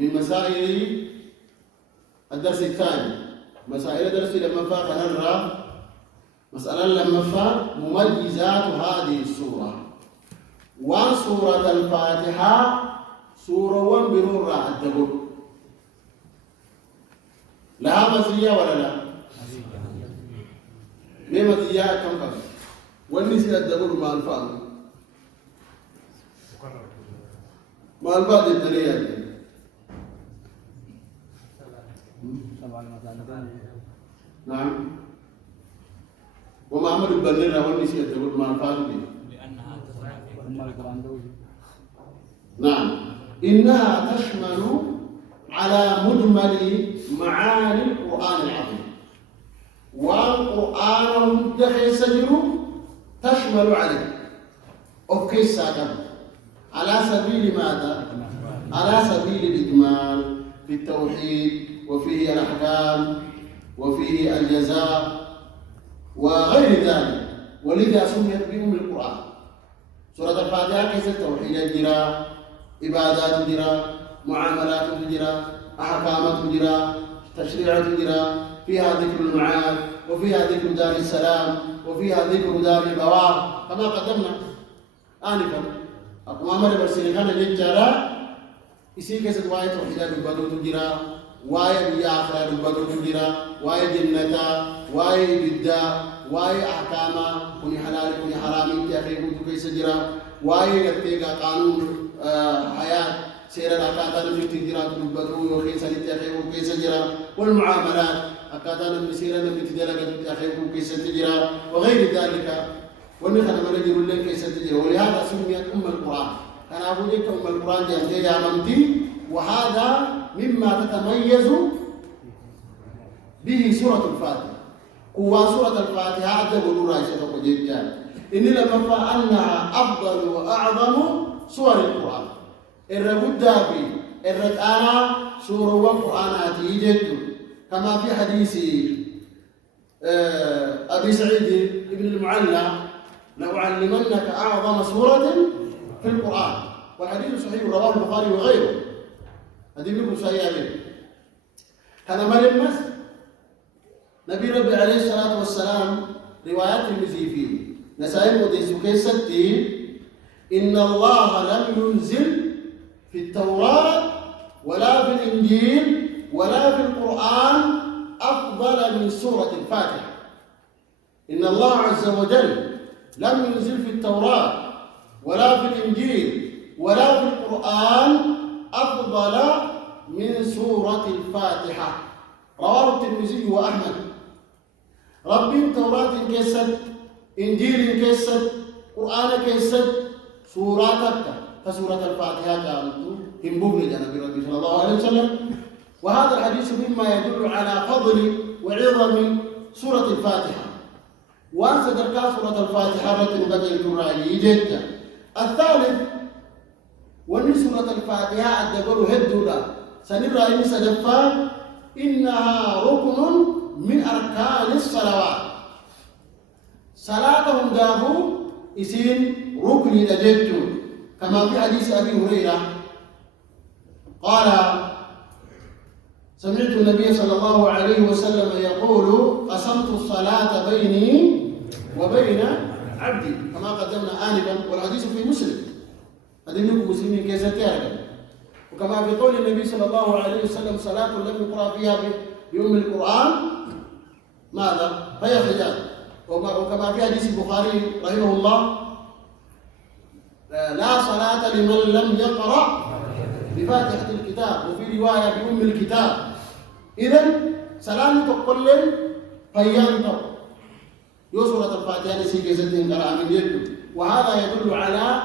من مسائل الدرس الثاني. مسائل الدرس لما فات نرى مسألة لما فات مميزات هذه السورة. وان سورة الفاتحة سورة وان برور الدبر لها مزية ولا لا؟ ما مزية كم كم؟ والنسي الدبر مع الفاظ مع الفاظ الدليل. نعم. وما عمل البليرة والنسي الدبر مع الفاظ لأنها نعم. إنها تشمل على مجمل معاني القرآن العظيم. والقرآن مدخل سجل تشمل عليه أوكي ساكن على سبيل ماذا؟ على سبيل الإجمال في التوحيد وفيه الأحكام وفيه الجزاء وغير ذلك. ولذا سميت بأم القرآن. سورة الفاتحة كيس التوحيد الجرا، عبادات الجرا، معاملات الجرا، أحكامات الجرا، تشريعات الجرا، فيها ذكر المعاد وفيها ذكر دار السلام وفيها ذكر دار البوار كما قدمنا آنفا. أقوام الرسول كان للجرا إسي كيس واي توحيد البدو الجرا، واي بياخر البدو الجرا، واي جنة، واي بدا، واي أحكام كوني حلال كوني حرام تأخير كيس جرا، واي قتيجا قانون حياة سير الأكادان من تجارة البدو وخيس التأخير كيس جرا، والمعاملات أكادان من سير من تجارة التأخير كيس جرا وغير ذلك. ونحن نقول لك كيس جرا. ولهذا سميت أم القرآن. أنا أقول لك أم القرآن جاءت يا ممتي. وهذا مما تتميز به سورة الفاتحة. وسورة الفاتحة تقول رئيسة وجدان إن لما أنها أفضل وأعظم سور القرآن. الرد في الرد أنا سورة والقرآن أتيجت كما في حديث أبي سعيد بن المعلى لأعلمنك أعظم سورة في القرآن. والحديث صحيح رواه البخاري وغيره. هذه لكم صحيح به. كان ملمس نبي ربي عليه الصلاة والسلام روايات المزيفين نسائل وديسو كيستي إن الله لم ينزل في التوراة ولا في الإنجيل ولا في القرآن أفضل من سورة الفاتحة. إن الله عز وجل لم ينزل في التوراة ولا في الإنجيل ولا في القرآن أفضل من سورة الفاتحة. رواه الترمذي وأحمد. ربي توراة كيست، إنجيل كيست، قرآن كيست، سوراتك كسورة الفاتحة كانت هنبوغ لجنبي ربي صلى الله عليه وسلم. وهذا الحديث مما يدل على فضل وعظم سورة الفاتحة. وأنسى دركا سورة الفاتحة رتن بدل الرأي جدا. الثالث وأن سورة الفاتحة الدبر هدولا سنرى إن سدفا إنها ركن من أركان الصلوات. صلاتهم دابو اسم ركن لجد كما في حديث أبي هريرة قال سمعت النبي صلى الله عليه وسلم يقول قسمت الصلاة بيني وبين عبدي كما قدمنا آنفا. والحديث في مسلم. هذه لكم مسلمين كيف تعرف. وكما في قول النبي صلى الله عليه وسلم صلاة لم يقرأ فيها بأم القرآن ماذا؟ فهي حجاب. وكما في حديث البخاري رحمه الله لا صلاة لمن لم يقرأ بفاتحة الكتاب وفي رواية بأم الكتاب. إذن سلام تقول فيان تقول يسورة الفاتحة نسيك ستين قرأ من يده. وهذا يدل على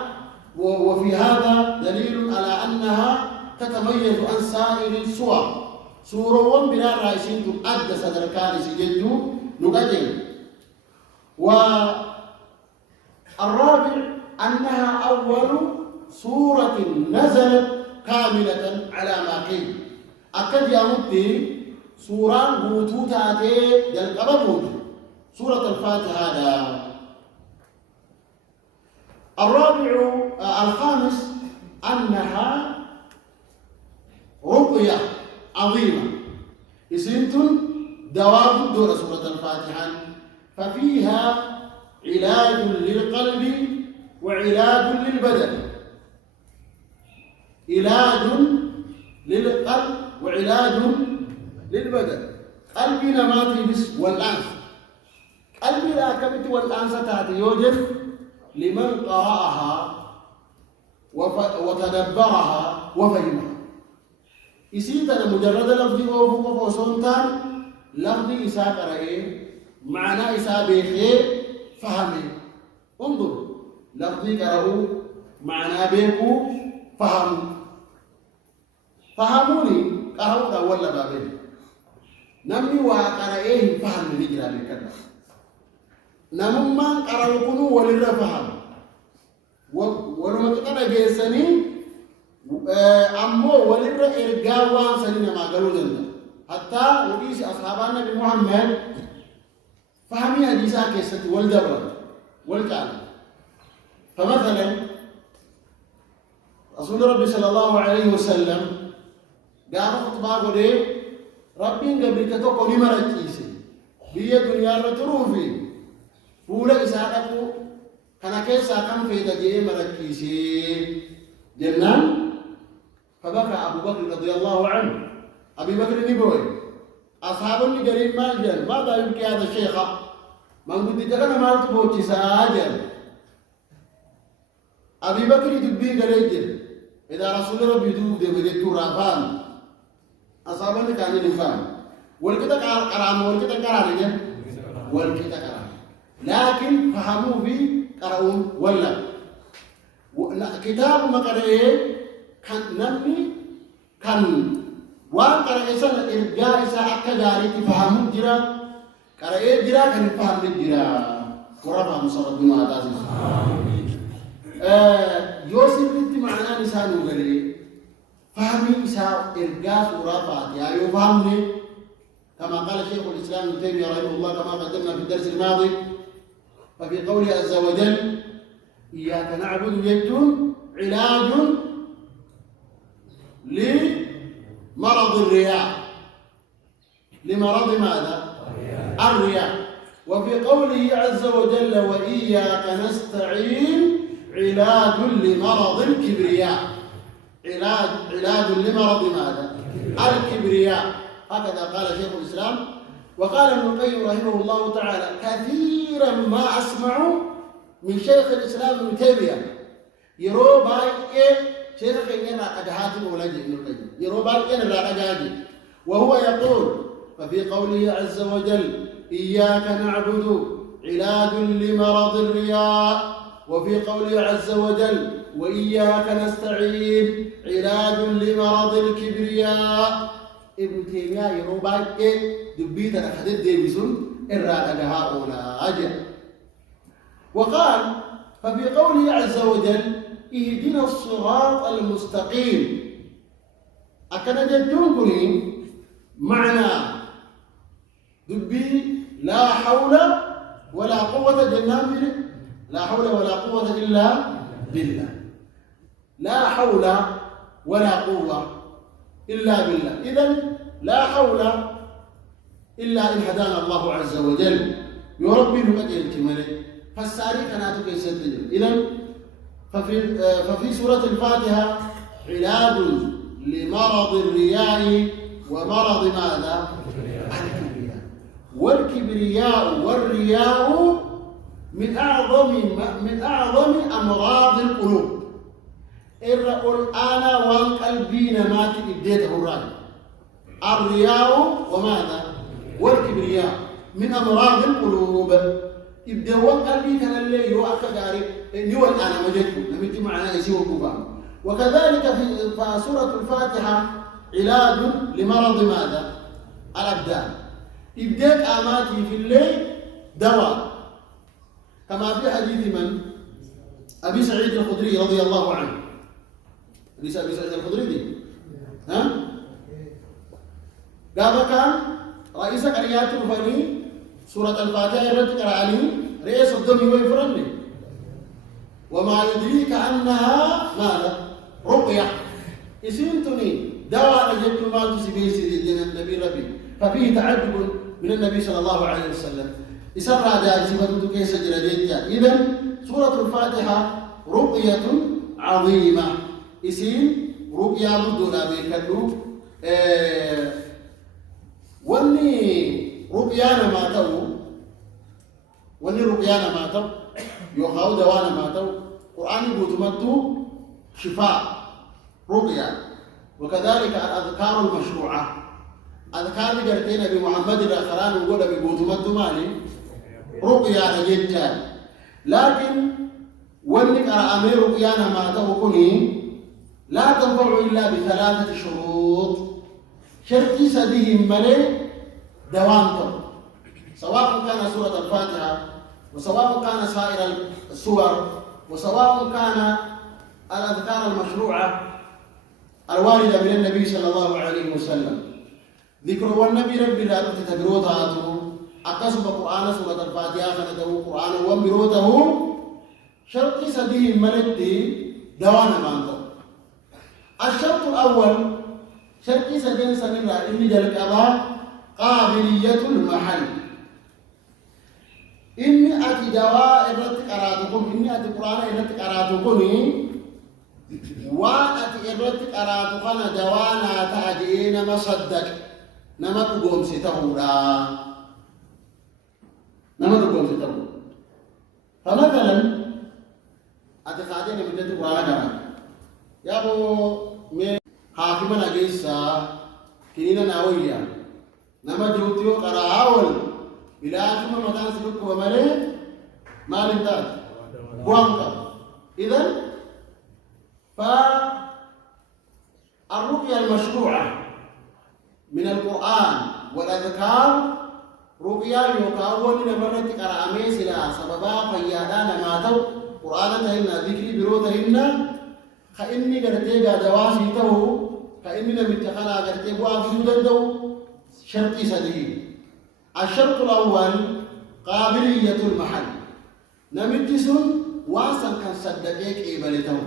وفي هذا دليل على أنها تتميز عن سائر السور. سورة بلا رئيسين تؤدى صدركان سجدوا نقدم. والرابع أنها أول سورة نزلت كاملة على ما قيل. أكد يمدي سورة بوتوتاتي يلقب سورة الفاتحة هذا. الرابع الخامس أنها رقية عظيمة اسمتم دواب دور سورة الفاتحة ففيها علاج للقلب وعلاج للبدن علاج للقلب وعلاج للبدن قلبنا ما تبس والأنس قلبي لا كبت والأنس تاتي يوجد لمن قرأها وتدبرها وفهمها إسيتنا مجرد لفظي وفوق وصنتان لفظي إساء قرأي معنى إساء بيخي فهمي انظر لفظي قرأوا معنى بيكو فهموني قرأوا ولا بابين نمني وقرأيه فهم نجرى بكذا نمما قرأوا كنوا ولله فهم ولما تقرأ جيساني أمو ولله إرقاوان سنين ما قالوا جنة حتى وديس أصحاب النبي محمد فهمي حديثا كيستي والجبر والكعب فمثلا رسول ربي صلى الله عليه وسلم قال خطبه قولي ربي قبل كتوكو لمركيسي بيا دنيا رتروفي فولا إساءتكو كان كيسا كم في تجيه مركيسي جنان فبكى أبو بكر رضي الله عنه أبي بكر نبوي أصحاب النجرين ما جل ماذا يمكن هذا الشيخ من قد جاءنا مالك بوتي ساجل أبي بكر يدبي قريجل إذا رسول ربي يدوب دي بدي تورافان أصابني كان ينفان والكتا كرام والكتا كرام والكتا كرام لكن فهموا في قرأون ولا كتاب ما قرأه كان نمي كان وان قرأه سنة إرجاء ساعة جاري تفهموا جرا قرأه جرا كان فهم جرا ورفع مصر بما أتاسي يوسف بنت معنا نسان وغلي فهمي إساء إرجاء سورة فاتحة يفهمني كما قال شيخ الإسلام ابن تيمية رحمه الله كما قدمنا في الدرس الماضي ففي قوله عز وجل إياك نعبد يجون علاج لمرض الرياء لمرض ماذا؟ الرياء وفي قوله عز وجل وإياك نستعين علاج لمرض الكبرياء علاج لمرض ماذا؟ الكبرياء هكذا قال شيخ الإسلام وقال ابن القيم رحمه الله تعالى كثيرا ما أسمع من شيخ الإسلام ابن تيمية يرو باي شيخ كينيا أجهات ولاجي ابن القيم يرو باي أجهات وهو يقول ففي قوله عز وجل إياك نعبد علاج لمرض الرياء وفي قوله عز وجل وإياك نستعين علاج لمرض الكبرياء ابن تيمية يرو باي دبيت الحديث ديبسون الرادة هؤلاء أجل وقال ففي قوله عز وجل اهدنا الصراط المستقيم أكن جدونكني معنى دبي لا حول ولا قوة جنان لا حول ولا قوة إلا بالله لا حول ولا قوة إلا بالله إذن لا حول إلا إن هدانا الله عز وجل يربي نبدأ الكمالي فالساري كانت يسدد إذن ففي سورة الفاتحة علاج لمرض الرياء ومرض ماذا؟ الكبرياء والكبرياء والرياء من أعظم أمراض القلوب الرأول أنا وان قلبينا ما تبديته الرأي الرياء وماذا؟ والكبرياء من أمراض القلوب إبدا وان قلبي كان اللي يوأك داري نيوال أنا مجدته نمت معنا يسير الكفار وكذلك في سورة الفاتحة علاج لمرض ماذا؟ الأبدان إبداك آماتي في الليل دواء كما في حديث من؟ أبي سعيد الخدري رضي الله عنه أبي سعيد الخدري دي ها؟ قال كان رئيس قريات الفني سورة الفاتحة يرد قرأني رئيس الدم ويفرني وما يدريك أنها ماذا؟ رقية اسمتني دواء جد ما تسبيسي لنا النبي ربي ففيه تعجب من النبي صلى الله عليه وسلم إسرع دار سبب كيس جلدية. إذا سورة الفاتحة رقية عظيمة اسم رقية بدنا بكلو وني رقيانا ما تو وني رقيانا ما تو يخاو دوانا ما تو قرآن بوتمتو شفاء رقية. وكذلك الأذكار المشروعة أذكار جرتين بمحمد الأخران وقول ببوتمتو مالي رقية جدا. لكن ونك أمير رقيانا ما توقني لا تنفع إلا بثلاثة شروط. شرطي سديهم ملي دوامته سواء كان سورة الفاتحة وسواء كان سائر السور وسواء كان الأذكار المشروعة الواردة من النبي صلى الله عليه وسلم. ذكر والنبي ربي لا تتبروتاته أقسم قرآن سورة الفاتحة فنده قرآن وانبروته شرطي سديهم ملي دوانا مانته. الشرط الأول شرطي سدين سنرى إني جلك أبا قابلية المحل. إني أتي دواء إرتك أرادكم إني أتي قرآن إرتك أرادكم وأتي إرتك أرادكم دوانا تأجئين مصدق نمت قوم ستهورا نمت قوم ستهورا. فمثلا أتي خادين من جلك قرآن يا أبو حاكمنا جيسا كنينا ناوية نما جوتيو قراول إلى أجمع مكان سلوك ومالي مال انتاد بوانكا. إذن فالرقية المشروعة من القرآن والأذكار رقية يقاول نمرة قرآمي سلا سببا فيادان ماتو قرآن تهنا ذكري برو تهنا خإني قرتي قادواسي تهو خإني نمتخلا قرتي بوافي دندو. شرطي سديد. الشرط الأول قابلية المحل نمتسن واسن كان صدقيك إيبالتو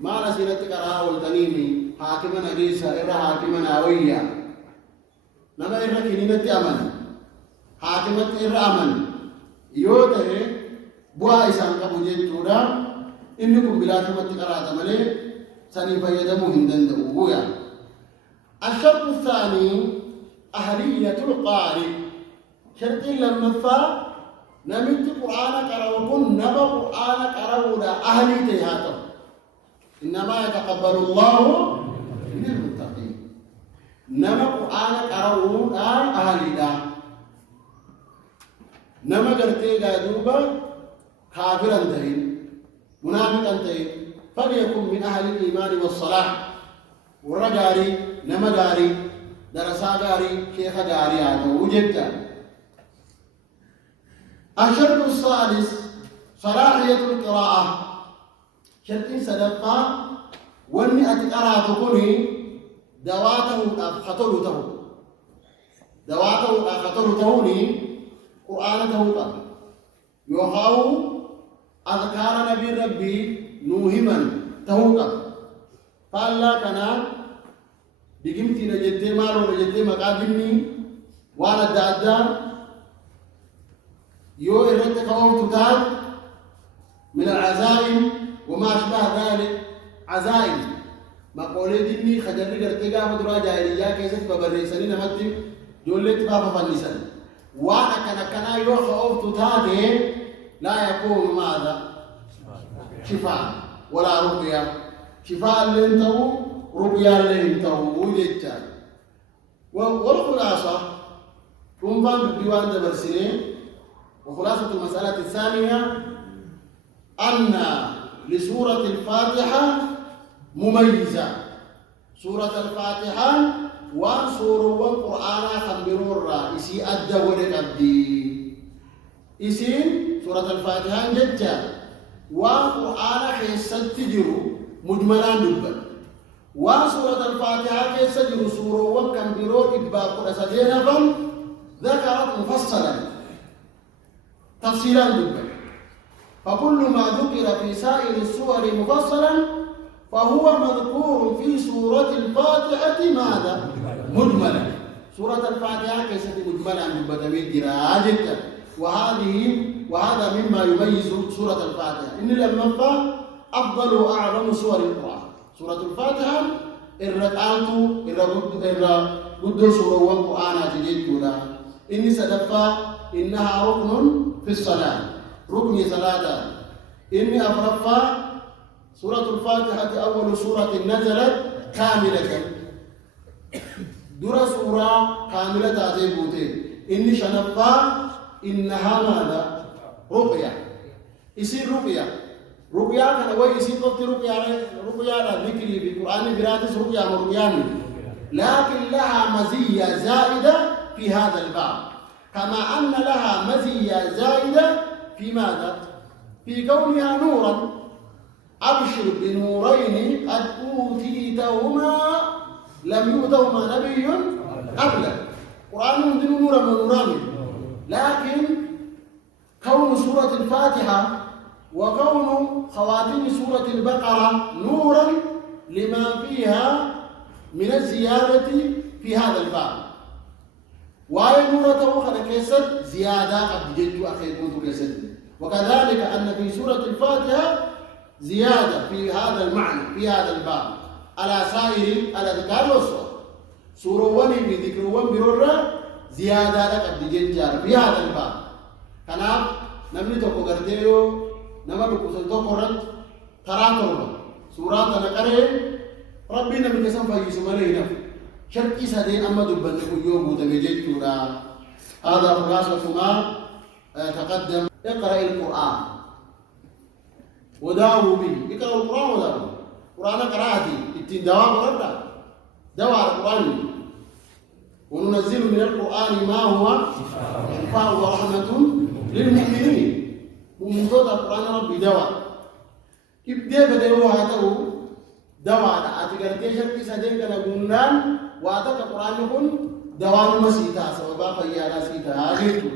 ما نسيرت قراء والتنيمي حاكمنا جيسا إرى حاكمنا ويا نما إرى كنينة أمن حاكمة إرى أمن يوته بوا إسان كبوجين تودا إنكم بلا شمت قراءة ملي سنفا يدمو هندن دوغويا. الشرط الثاني أهلية القارئ. شرطي لما فا نمت قرآن قرأوكم نبا قرآن قرأوا دا أهلي تيهاتو إنما يتقبل الله من المتقين. نما قرآن قرأوا دا أهلي دا نما قرتي قادوبا كافرا تهين منافقا تهين فليكن من أهل الإيمان والصلاح والرجاري نما داري درسا داري شيخ داري هذا وجدت. الشرط الثالث صلاحية القراءة. شرط سدفا وني أتقرأ تكوني دواته خطرته دواته خطرتهوني قرآنته يوخاو أذكار نبي ربي نوهما تهوكا فالله كان بقيمتي نجدي مالو نجدي مقابلني وانا الدعاء يو إرد قوم تتاب من العزائم وما أشبه ذلك. عزائم ما قولي ديني خجرني قرتقا مدرا جاهلية كيست ببريساني نمتي جولت بابا فنسان وانا كان يو قوم تتاب لا يكون ماذا شفاء ولا رقية. شفاء اللي انتو رقية اللي انتو وجدت. والخلاصة تنظم بالديوان دبرسين. وخلاصة المسألة الثانية أن لسورة الفاتحة مميزة. سورة الفاتحة وسورة والقرآن خمبرور إسي أدى ولد أبدي إسي سورة الفاتحة جدا والقرآن خيسة تجرو مجملا دبا وسورة الفاتحة خيسة تجرو سورة وكمبرور إباق رسالين ذكرت مفصلا تفصيلا دبا. فكل ما ذكر في سائر السور مفصلا فهو مذكور في سورة الفاتحة ماذا؟ مجملا. سورة الفاتحة كيست مجملا بالبدوي جراجة، وهذا مما يميز سورة الفاتحة، إن لما أفضل وأعظم سور القرآن. سورة الفاتحة قد سورة القرآن تجد إني سدفا إنها ركن في الصلاة، ركن صلاة. إني أفرفا سورة الفاتحة أول سورة نزلت كاملة، درى سورة كاملة تاتيبوتين. إني شنفا إنها ماذا؟ رقية. يصير رقية كان وين يصير قلت رقية ذكري في القرآن براتس رقية، لكن لها مزية زائدة في هذا الباب، كما أن لها مزية زائدة في ماذا؟ في كونها نورا. أبشر بنورين قد أوتيتهما لم يؤتهما نبي قبلك. القرآن من نورا ونوران، لكن كون سورة الفاتحة وكون خواتيم سورة البقرة نورا لما فيها من الزيادة في هذا الباب. وآية نورة وخنا كيسد زيادة قد جدت أخي كنت كيسد. وكذلك أن في سورة الفاتحة زيادة في هذا المعنى في هذا الباب على سائر الأذكار والصور. سورة وني في ذكر ون برورة زيادة قد جدت في هذا الباب. كنا نمني توكو غرديو نما بكوسن توكورت تراتورا سورة نقرأ ربنا من كسم فايسو مرينا شرقي سدين أما دبنا كيوم متمجد تورا. هذا خلاصة ما تقدم. اقرأ القرآن وداووا به. اقرأ القرآن وداووا. القرآن قراءتي التندوام ورد دواء القرآن. وننزل من القرآن ما هو شفاء ورحمة للمؤمنين. ومن صوت القرآن ربي دواء. إبدأ بدأوا هاتوا دواء. أتقرأتي شرقي سدين كنا قلنا واتك القرآن يكون دواء مسيطة سببا فيالا سيطة هاجيتو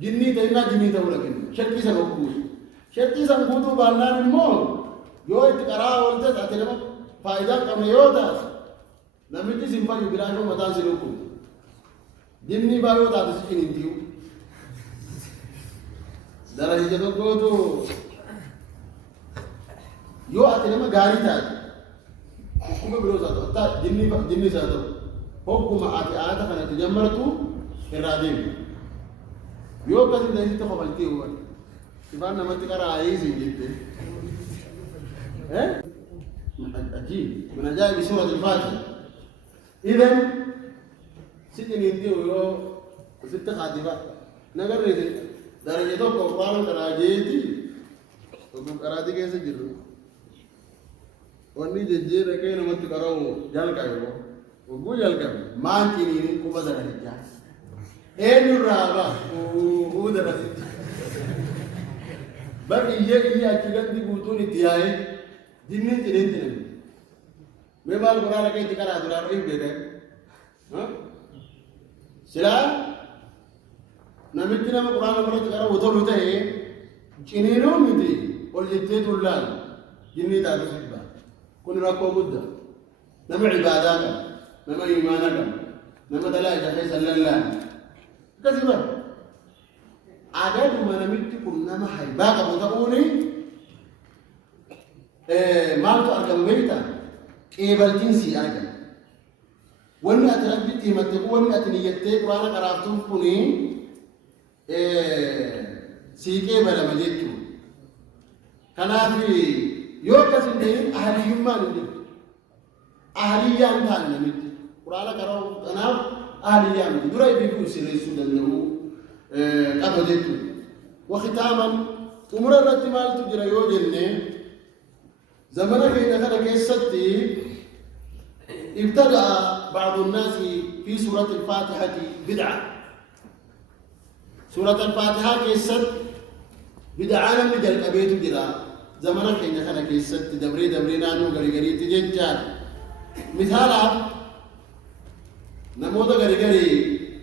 جني تينا جني تولكن شرقي سنقود شرقي سنقودو بانان المول يو اتقرأ ولتس أتلم فائدة كم يوتاس نمتي سنفا يبراشو متان سنقود جني بايو تاتسكين انتيو درجة تقودو يو أتلم غاري تاتي حكومة بلوزاتو تا جني ساتو حكومة آتا كانت تجمرتو الرادين يو كذي ده يتو خبلتي هو كيفان نمتي كرا عايزين جدا ها عجيب من عجائب سورة الفاتحة. إذن سيدنا ينتهي يو ست خاتمة نقرر درجة تو كوفان كراجيتي وكراجي كيسه جلو وني ججير كي نمتي كراو جال كايو وقول جال كايو مان كيني كوبا درجة إيه نورابا هو درجة بقى يجي أكيد دي بوتوني تياي دينين تنين मैं बाल बुरा लगे दिखा दुरा रही बेटे हाँ सिला नमित्ती ना मैं कुरान नंबर दिखा वो तो लुटे है चिनीनो मित्री और जितने तुल्लान जिन्नी ताकि सिद्धा कुन रखो बुद्धा नमे इबादा का नमे ईमाना का नमे दला जहे सल्लल्लाह कैसे बात आगे तुम नमित्ती कुन्ना में हाइबा का बोता उन्हीं माल तो अर्कम बेटा إبل جنسي أرجع وإني أتربيتي متى وإني أتنيتي وأنا قرأتهم كوني سيكي بلا مجيتو كان في يوكس الدين أهليهم ما نجد أهليان ثاني نجد قرآن قرأوا أنا أهليان نجد دراي بيكون سيريسو دلنو كابجيتو وختاما أمور الرتمال تجرى يوجدني زمانك إذا كان كيستي ابتدأ بعض الناس في سورة الفاتحة بدعة. سورة الفاتحة كيست بدعة من جل أبيت جرا زمانك إذا كان كيست دبري نانو غري تجنجان مثالا نموذج غري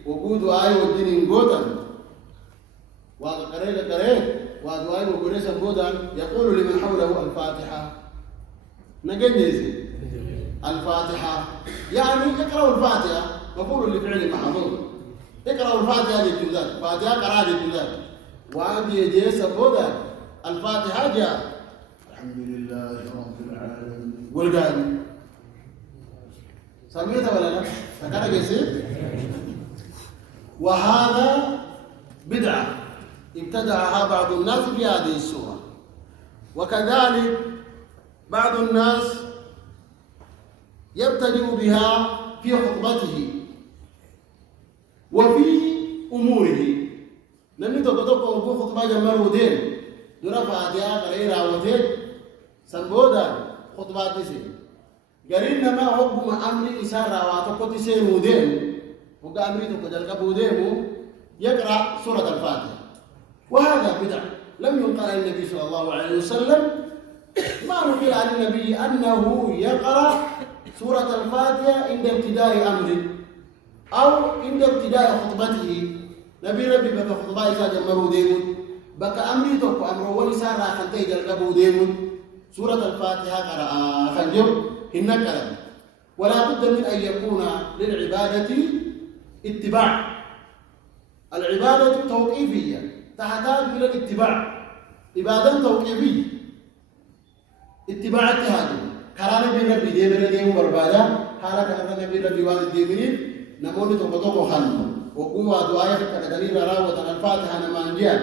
وجود آية والدين غوتان وقريل وقريل وقريل سبودا يقول لمن حوله الفاتحة نجنزي الفاتحة يعني اقرأوا الفاتحة مفعول لفعل محظوظ اقرأوا الفاتحة للجزاء فاتحة قراءة للجزاء وعندي جي سبودا الفاتحة جاء الحمد لله رب العالمين والقائم سميتها ولا لا؟ فكان يصير وهذا بدعة ابتدعها بعض الناس في هذه السورة وكذلك بعض الناس يبتدئ بها في خطبته وفي أموره نمي تقول خطبة جمال ودين دون فاتحة غير ودين سنبودا خطبات دي قرينا ما حكم أمر إسارة واتقوت سين ودين وقال أمري تقول بوديمو يقرأ سورة الفاتحة وهذا بدع لم ينقل عن النبي صلى الله عليه وسلم ما نقل عن النبي أنه يقرأ سورة الفاتحة عند ابتداء أمره أو عند ابتداء خطبته نبي ربي بك خطبة إساء جمعه ديمون بك أمري توقع أمره ولسان راحن تيجل قبو ديمون سورة الفاتحة قرأ خنجم إنك لم ولا بد من أن يكون للعبادة اتباع العبادة توقيفية تحتاج إلى الاتباع عبادة توقيفية اتباع التهاجم كرانة بين ربي ديمنا ديمو بربادا حالا كرانة بين ربي واد ديمنين نموني تقطوكو خانو وقوة دعاية كدليل راوة الفاتحة نمانجيان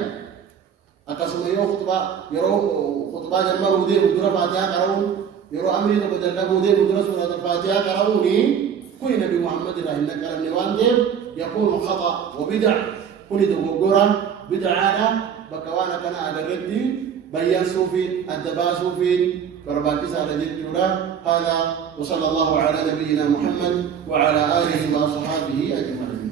أكسما يرو خطبة جمعه ديمو دورا فاتحة قرأون يرو أمري تقطوكو ديمو دورا سورة الفاتحة قرأوني كل نبي محمد الله إنك كرم نوان ديم يكون خطأ وبدع كل دقوقرا بدعانا بكوانا كان على الردي بيان صوفي الدبا صوفي برباكيس على جدنا هذا وصلى الله على نبينا محمد وعلى آله وصحبه أجمعين.